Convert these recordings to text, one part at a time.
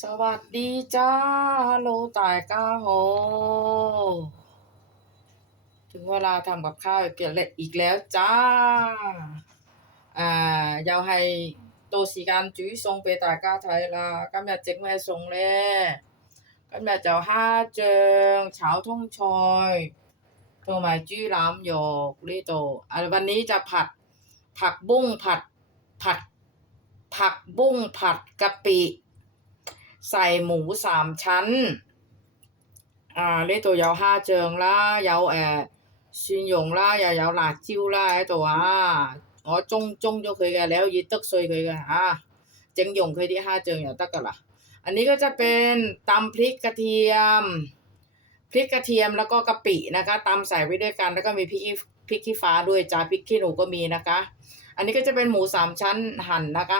สวัสดีจ้าฮัลโหลตายก้าโห ถึงเวลาทำกับข้าวอีกแล้วอีกแล้วจ้า à又系到时间煮餸俾大家睇啦。今日整咩餸咧？今日就虾酱炒通菜同埋猪腩肉呢度อ่ะวันนี้จะผัดผักบุ้งผัดผัด ผักบุ้งผัดกะปิ ใส่หมูสามชั้นอ่าเลตัวยาห้าเจิงล่ยาแอชินหยงล่ยาเยาหลาจิ้วล่ไอตัวอ่าอ๋อจงจงจะเคยกันแล้วยีตึกเคยเคยกันอ่าเจิงหยงเคยที่ห้าเจิงอย่าตักกันละอันนี้ก็จะเป็นตำพริกกระเทียมพริกกระเทียมแล้วก็กะปินะคะตำใส่ไว้ด้วยกัน แล้วก็มีพริกพริกขี้ฟ้าด้วยจ้าพริกขี้หนูก็มีนะคะ อันนี้ก็จะเป็นหมูสามชั้นหั่นนะคะ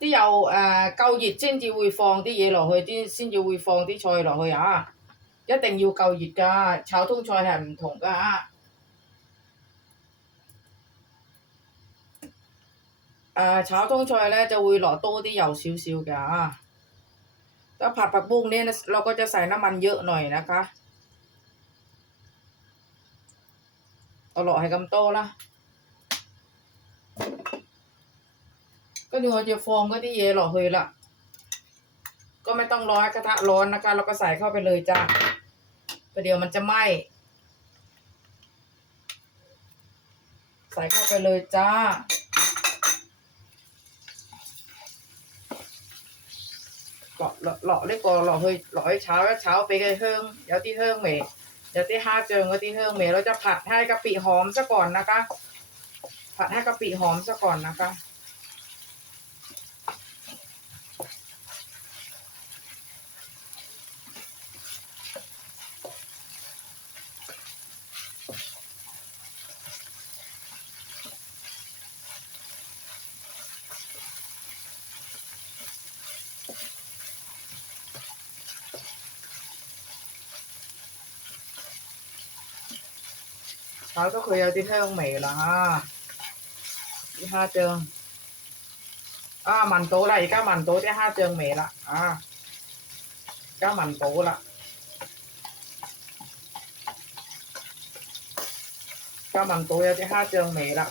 啲油誒夠熱先至會放啲嘢落去，啲先至會放啲菜落去啊！一定要夠熱㗎，炒通菜係唔同㗎啊！誒、炒通菜咧就會落多啲油少少嘅啊！แล้วผัดผักบุ้งเนี่ยเราก็จะใส่น้ำมันเยอะหน่อยนะคะเอา落係咁多啦。 ก็ดูเจลโฟงก็ที่เย่หรอเฮยละก็ไม่ต้องร้อนกระทะร้อนนะคะ เราก็ใส่เข้าไปเลยจ้าประเดี๋ยวมันจะไหม้ใส่เข้าไปเลยจ้า หล่อหล่อเล็กกว่าหล่อเฮยหล่อให้เช้าเช้าไปเลยเฮิงเดี๋ยวที่เฮิงเมย์เดี๋ยวที่ห้าเจิงก็ที่เฮิงเมย์เราจะผัดให้กะปิหอมซะก่อนนะคะ ผัดให้กะปิหอมซะก่อนนะคะ 炒到佢有啲香味啦，啲蝦醬啊聞到啦，而家聞到啲蝦醬味啦，啊，而家聞到啦，而家聞到有啲蝦醬味啦。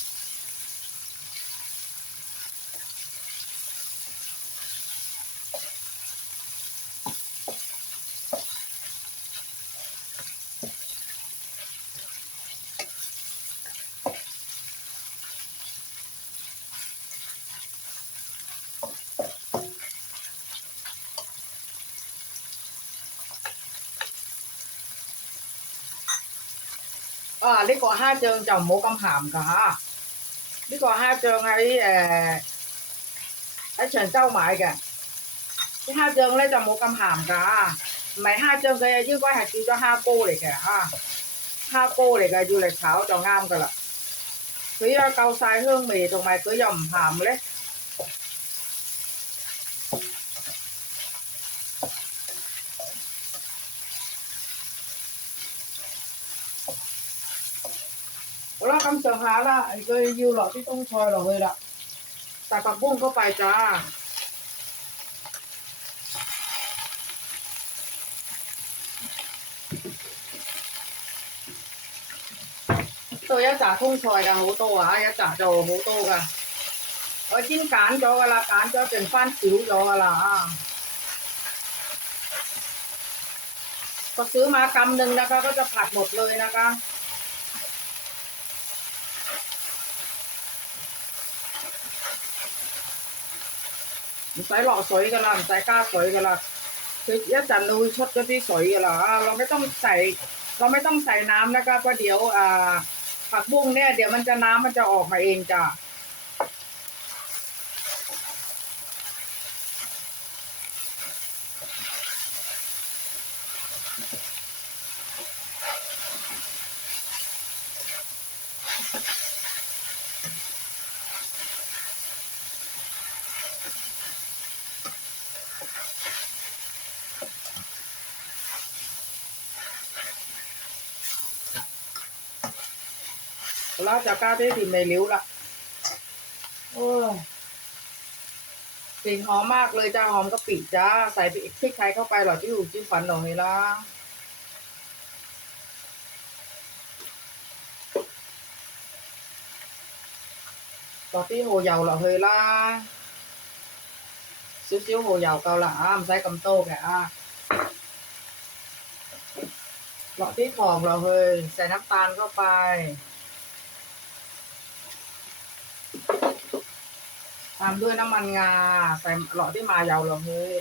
啊！呢、個蝦醬就唔好咁鹹㗎嚇，呢、個蝦醬喺誒喺長洲買嘅，啲蝦醬咧就冇咁鹹㗎，唔係蝦醬佢應該係叫咗蝦膏嚟嘅嚇，蝦膏嚟嘅要嚟炒就啱㗎啦，佢又夠晒香味，同埋佢又唔鹹咧。 แล้วคำเสียหาละไอ้เคยยิวหรอที่ต้องคอยหรอเลยละใส่ผักบุ้งเข้าไปจ้าตัวยาจ่าทุ่งซอยกับหูโตอะยาจ่าโจหูโตกันเออจิ้นการจอเวลาการจอเป็นฟันสิวจอเวลาก็ซื้อมากำหนึ่งนะคะ ก็จะผัดหมดเลยนะคะ สายหล่อสวยกันละสายก้าสวยกันละคือยะจันดูชดก็ที่สวยกันละเราไม่ต้องใส่ เราไม่ต้องใส่น้ำนะคะเพราะเดี๋ยวอ่าผักบุ้งเนี่ยเดี๋ยวมันจะน้ำมันจะออกมาเองจ้ะ แล้วจะกล้าได้ดิไม่ริ้วละโอ้ยกลิ่นหอมมากเลยจ้าหอมกะปิจ้า ใส่พริกไทยเข้าไปหรอที่หูจิ้มฟันหน่อยละต่อที่hồ dầu là hơi la xíu xíu hồ dầu cao là唔使咁多嘅啊หลอดที่ของเราเฮ้ยใส่น้ำตาลเข้าไป ตามด้วยน้ำมันงาใส่หล่อที่มายาวลงเลย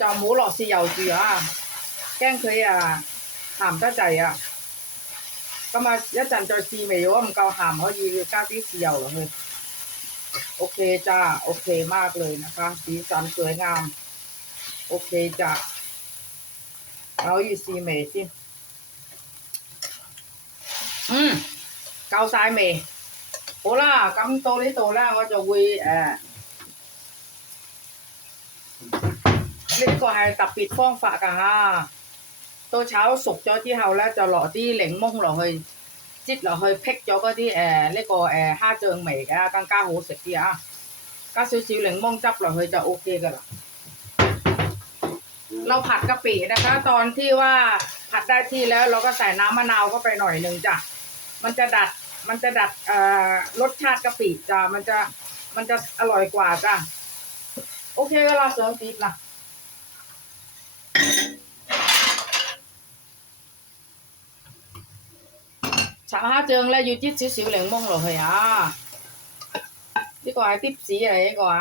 จอหมูหล่อเสียาวเจือแกงเคยอะหามจ้าใจอะก็มายะจันจอยซีเมยว่ามันเกาหามเขายีก้าที่เสียวเหรู้ยโอเคจ้าโอเคมากเลยนะคะสีสันสวยงาม โอเคจ้าเอาอยู่ซีเมยสิอืม 99매 보라 깜돌이 돌아 가지고 우리 에 nên có hai tập biệt phong phạ cả ha tôi cháo sục cho chị hầu là cho lọ đi lệnh mông lọ hơi chít lọ hơi phách cho cái đi à lấy có à hai trường mày à càng cao hồ sạch đi à cá xíu xíu lệnh mông chấp lọ hơi cho ok cả rồi เราผัดกะปินะคะ ตอนที่ว่าผัดได้ที่แล้วเราก็ใส่น้ำมะนาวเข้าไปหน่อยหนึ่งจ้ะมันจะดัด มันจะดัดอ่อรสชาติกะปิจ้ามันจะมันจะอร่อยกว่าจ้าโอเคเวลาเสริมซีดนะฉาห้าเจิงแล้วยูจิตสิวสิวเหลืองมงเหรอเฮ้ยอะดีกว่าติ๊บสีอะไรกว่า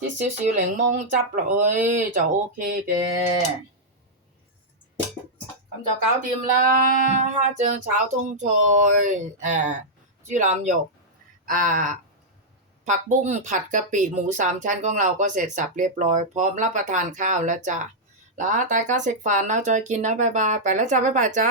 จิตสิวสิวเหลืองมงจับเลยจะโอเคแก 咁就搞掂啦！虾酱炒通菜，诶、猪腩肉，อ่า ผักบุ้งผัดกะปิหมูสามชั้นของเราก็เสร็จสับเรียบร้อย พร้อมรับประทานข้าวแล้วจ้ะแล้ว大家食饭啦，再见啦，拜拜，ไปแล้วจ้าบ๊ายบายจ้า